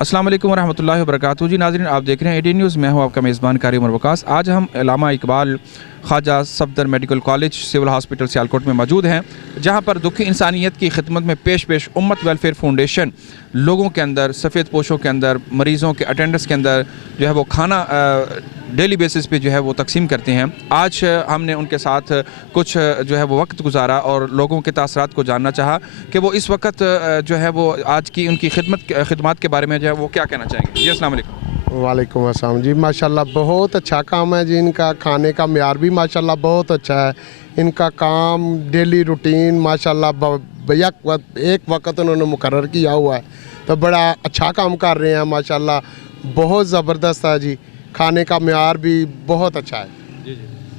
अस्सलाम वालेकुम रहमतुल्लाहि व बरकातहू। जी नाज़रीन, आप देख रहे हैं 18 न्यूज़। मैं हूं आपका मेज़बान कारी उमर वकास। आज हम Allama Iqbal Khawaja Safdar medical college civil hospital Sialkot में मौजूद हैं, जहां पर दुखी इंसानियत की खिदमत में पेश उम्मत वेलफेयर फाउंडेशन लोगों के अंदर, सफ़ेद पोशों के अंदर, मरीज़ों के अटेंडेंस के अंदर जो है वो खाना डेली बेसिस पे जो है वो तकसीम करते हैं। आज हमने उनके साथ कुछ जो है वो वक्त गुजारा और लोगों के तासरात को जानना चाहा कि वो इस वक्त जो है वो आज की उनकी खिदमत के बारे में जो है वो क्या कहना चाहेंगे। जी अस्सलाम वालेकुम। वालेकुम अस्सलाम जी। माशाल्लाह बहुत अच्छा काम है जी इनका। खाने का म्यार भी माशाल्लाह बहुत अच्छा है। इनका काम डेली रूटीन माशाल्लाह एक वक्त उन्होंने मुकर्रर किया हुआ है, तो बड़ा अच्छा काम कर रहे हैं माशाल्लाह। बहुत ज़बरदस्त है जी। खाने का म्यार भी बहुत अच्छा है।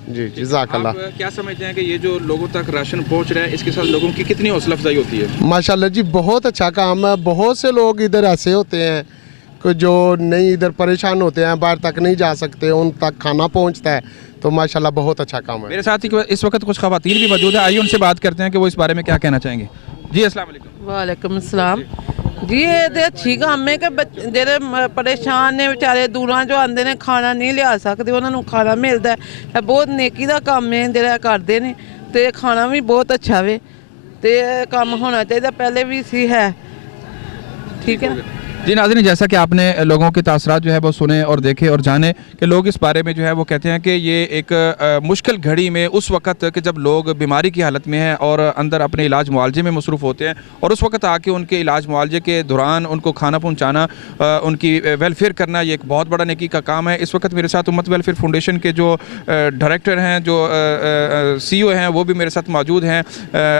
जी जज़ाकल्लाह। आप क्या समझते हैं कि ये जो लोगों तक राशन पहुंच रहा है, इसके साथ लोगों की कितनी हौसला अफजाई होती है? माशाल्लाह जी बहुत अच्छा काम है। बहुत से लोग इधर ऐसे होते हैं कि जो नहीं इधर परेशान होते हैं, बाहर तक नहीं जा सकते, उन तक खाना पहुंचता है, तो माशाल्लाह बहुत अच्छा काम है। मेरे साथ ही इस वक्त कुछ ख़वातीन भी मौजूद है, आइए उनसे बात करते हैं कि वो इस बारे में क्या कहना चाहेंगे। जी अस्सलाम वालेकुम। वालेकुम अस्सलाम जी। ये तो अच्छी काम है कि जेह्ड़े परेशान ने बेचारे दूरां जो आंदे ने, खाना नहीं लिया सकते, उन्होंने खाना मिलता है। बहुत नेकी का काम है जेह्ड़ा करते हैं, तो खाना भी बहुत अच्छा वे, तो काम होना चाहिए, पहले भी सी है। ठीक है जी नाज़रीन, जैसा कि आपने लोगों के तासरात जो है वो सुने और देखे और जाने कि लोग इस बारे में जो है वो कहते हैं कि ये एक मुश्किल घड़ी में, उस वक्त कि जब लोग बीमारी की हालत में हैं और अंदर अपने इलाज मुआवजे में मसरूफ़ होते हैं, और उस वक्त आके उनके इलाज मुआवजे के दौरान उनको खाना पहुँचाना, उनकी वेलफेयर करना, ये एक बहुत बड़ा नेकी का काम है। इस वक्त मेरे साथ उम्मत वेलफेयर फाउंडेशन के जो डायरेक्टर हैं, जो CEO हैं, वो भी मेरे साथ मौजूद हैं।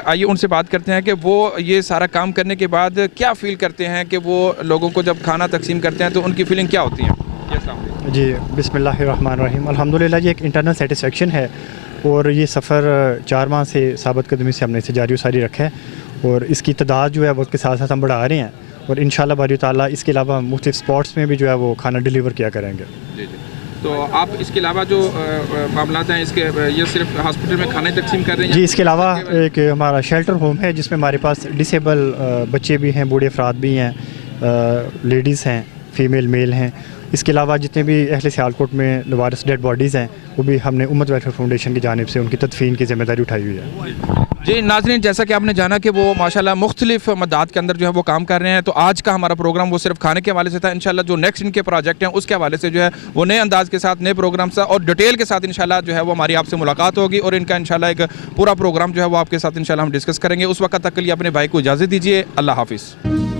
आइए उनसे बात करते हैं कि वो ये सारा काम करने के बाद क्या फ़ील करते हैं कि वो लोगों को जब खाना तकसीम करते हैं तो उनकी फीलिंग क्या होती है? जी बिस्मिल्लाहिर्रहमानिर्रहीम। अल्हम्दुलिल्लाह जी एक इंटरनल सेटिस्फेक्शन है, और ये सफ़र 4 माह से साबित कदमी से हमने इसे जारी सारी रखा है, और इसकी तादाद जो है वक्त के साथ साथ हम बढ़ा रहे हैं, और इंशाल्लाह बारी ताला इसके अलावा हम मुख्तलिफ स्पॉट्स में भी जो है वो खाना डिलीवर किया करेंगे। जी। तो आप इसके अलावा जो मामला हैं, इसके ये सिर्फ हॉस्पिटल में खाने तकसीम कर रहे हैं? जी, इसके अलावा एक हमारा शेल्टर होम है जिसमें हमारे पास डिसेबल बच्चे भी हैं, बूढ़े अफराद भी हैं, लेडीज़ हैं, फ़ीमेल मेल हैं। इसके अलावा जितने भी अहले सियालकोट में लवारिस डेड बॉडीज़ हैं, वो भी हमने उम्मत वेलफेयर फाउंडेशन की जानिब से उनकी तदफीन की ज़िम्मेदारी उठाई हुई है। जी नाज़रीन, जैसा कि आपने जाना कि वो माशाल्लाह मुख्तलिफ मदाद के अंदर जो है वो काम कर रहे हैं, तो आज का हमारा प्रोग्राम वो सिर्फ खाने के हवाले से था। इंशाल्लाह जो नेक्स्ट इनके प्रोजेक्ट हैं उसके हवाले से जो है वो नए अंदाज के साथ, नए प्रोग्राम से और डिटेल के साथ इंशाल्लाह जो है वो हमारी आपसे मुलाकात होगी, और इनका इंशाल्लाह एक पूरा प्रोग्राम जो है वो आपके साथ इंशाल्लाह हम डिस्कस करेंगे। उस वक्त तक के लिए अपने भाई को इजाज़त दीजिए। अल्लाह हाफिज़।